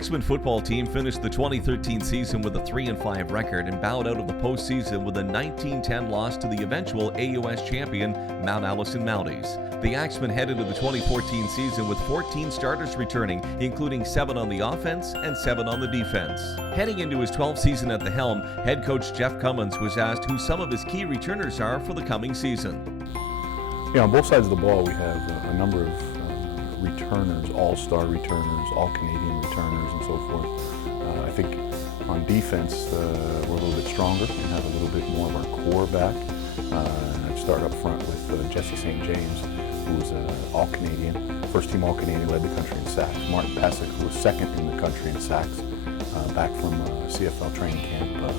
Axemen football team finished the 2013 season with a 3-5 record and bowed out of the postseason with a 19-10 loss to the eventual AUS champion Mount Allison Mounties. The Axemen headed into the 2014 season with 14 starters returning, including 7 on the offense and 7 on the defense. Heading into his 12th season at the helm, head coach Jeff Cummins was asked who some of his key returners are for the coming season. Yeah, on both sides of the ball, we have a number of returners, all-star returners, all-Canadian returners, and so forth. I think on defense, we're a little bit stronger and have a little bit more of our core back. And I'd start up front with Jesse St. James, who was all-Canadian, first-team all-Canadian, led the country in sacks. Martin Pesic, who was second in the country in sacks, back from CFL training camp.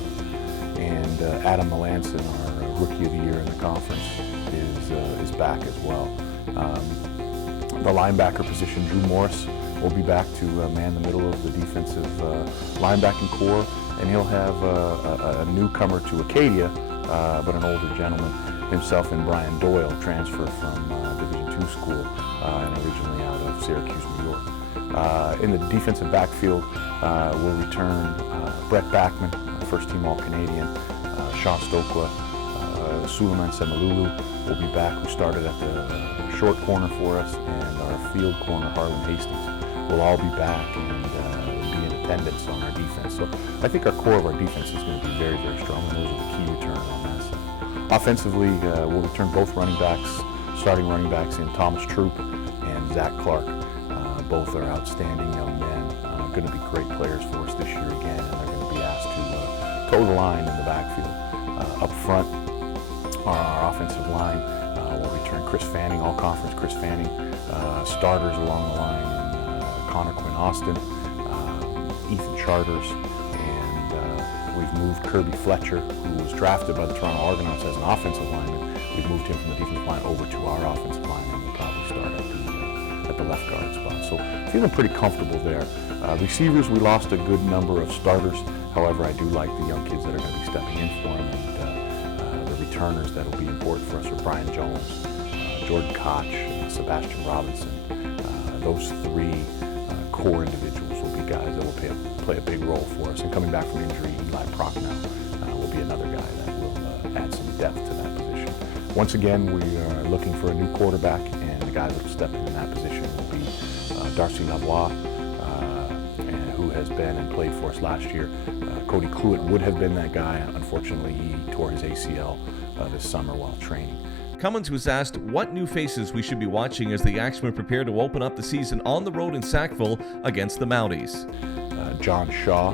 And Adam Melanson, our Rookie of the Year in the conference, is back as well. The linebacker position, Drew Morris, will be back to man the middle of the defensive linebacking core, and he'll have a newcomer to Acadia, but an older gentleman himself, and Brian Doyle, transfer from Division II school and originally out of Syracuse, New York. In the defensive backfield, will return Brett Backman, first-team All-Canadian, Sean Stokwa, Suleiman Semalulu will be back, who started at the short corner for us, and our field corner, Harlan Hastings, will all be back and be in attendance on our defense. So I think our core of our defense is going to be very, very strong, and those are the key returners on that side. Offensively, we'll return both running backs, starting running backs in Thomas Troop and Zach Clark. Both are outstanding young men, going to be great players for us this year again, and they're going to be asked to toe the line in the backfield. Up front, our offensive line will return Chris Fanning, all-conference Chris Fanning, starters along the line in Connor Quinn Austin, Ethan Charters, and we've moved Kirby Fletcher, who was drafted by the Toronto Argonauts as an offensive lineman. We've moved him from the defensive line over to our offensive line, and we'll probably start at the left guard spot. So feeling pretty comfortable there. Receivers, we lost a good number of starters. However, I do like the young kids that are going to be stepping in for them, and the returners that will be important for us are Brian Jones, Jordan Koch, and Sebastian Robinson. Those 3 core individuals will be guys that will play a big role for us. And coming back from injury, Eli Prochnow will be another guy that will add some depth to that position. Once again, we are looking for a new quarterback, and the guy that will step in that position will be Darcy Lavoie, who has been and played for us last year. Cody Cluett would have been that guy. Unfortunately, he tore his ACL this summer while training. Cummins was asked what new faces we should be watching as the Axemen prepare to open up the season on the road in Sackville against the Mounties. John Shaw,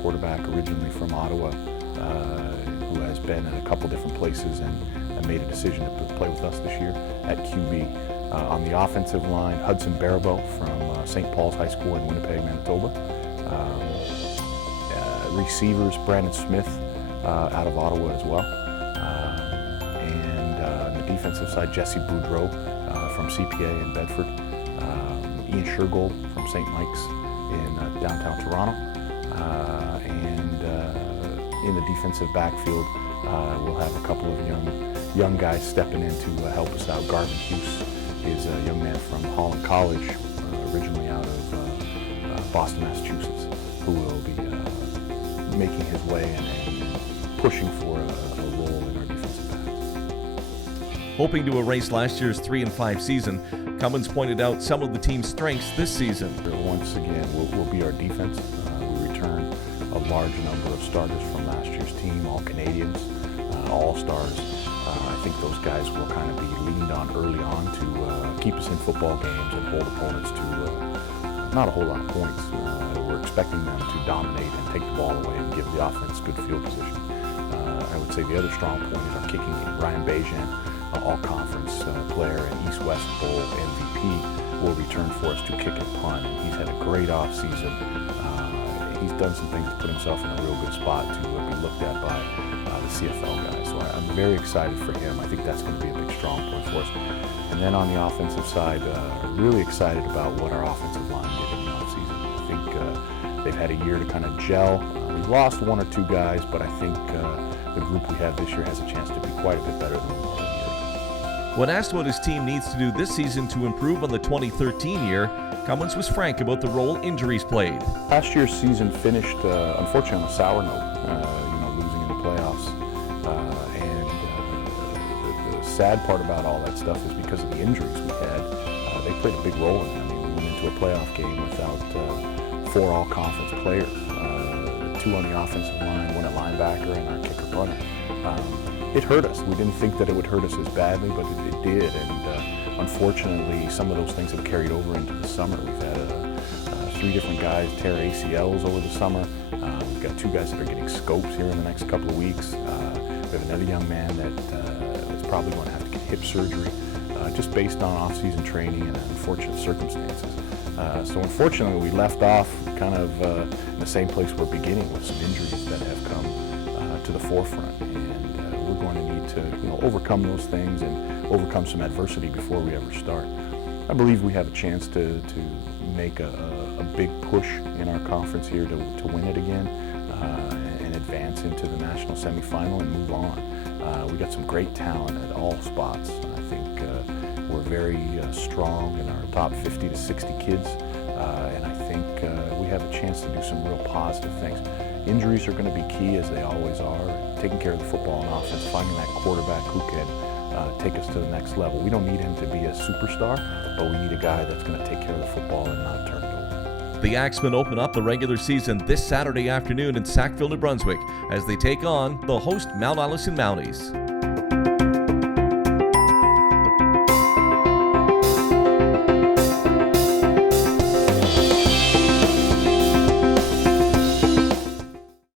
quarterback originally from Ottawa, who has been in a couple different places and made a decision to play with us this year at QB. On the offensive line, Hudson Baribeau from St. Paul's High School in Winnipeg, Manitoba. Receivers, Brandon Smith out of Ottawa as well. And on the defensive side, Jesse Boudreau from CPA in Bedford. Ian Shergold from St. Mike's in downtown Toronto. And in the defensive backfield, we'll have a couple of young guys stepping in to help us out. Garvin Hughes is a young man from Holland College, originally out of Boston, Massachusetts, who will be making his way and pushing for a role in our defensive back. Hoping to erase last year's 3-5 season, Cummins pointed out some of the team's strengths this season. Once again, will be our defense. We return a large number of starters from last year's team, all Canadians, all stars. I think those guys will kind of be leaned on early on to keep us in football games and hold opponents to not a whole lot of points. We're expecting them to dominate and take the ball away and give the offense good field position. I would say the other strong point is our kicking game. Ryan Bajan, all-conference player and East-West Bowl MVP, will return for us to kick and punt. He's had a great off-season. He's done some things to put himself in a real good spot to be looked at by the CFL guys. So I'm very excited for him. I think that's going to be a big strong point for us. And then on the offensive side, really excited about what our offensive line did in the offseason. I think they've had a year to kind of gel. We've lost 1 or 2 guys, but I think the group we have this year has a chance to be quite a bit better than we were a year ago. When asked what his team needs to do this season to improve on the 2013 year, Cummins was frank about the role injuries played. Last year's season finished, unfortunately, on a sour note, losing in the playoffs. The sad part about all that stuff is because of the injuries we had, they played a big role in it. I mean, we went into a playoff game without 4 all-conference players, 2 on the offensive line, 1 at linebacker, and our kicker punter. It hurt us. We didn't think that it would hurt us as badly, but it did. And unfortunately, some of those things have carried over into the summer. We've had 3 different guys tear ACLs over the summer. We've got 2 guys that are getting scopes here in the next couple of weeks. We have another young man that is probably going to have to get hip surgery, just based on off-season training and unfortunate circumstances. So unfortunately, we left off kind of in the same place we're beginning, with some injuries that have come to the forefront. And we're going to need to overcome those things and overcome some adversity before we ever start. I believe we have a chance to make a big push in our conference here to win it again and advance into the national semifinal and move on. We got some great talent at all spots. I think we're very strong in our top 50 to 60 kids, and I think we have a chance to do some real positive things. Injuries are going to be key, as they always are. Taking care of the football and offense, finding that quarterback who can take us to the next level. We don't need him to be a superstar, but we need a guy that's going to take care of the football and not turn it over. The Axemen open up the regular season this Saturday afternoon in Sackville, New Brunswick, as they take on the host Mount Allison Mounties.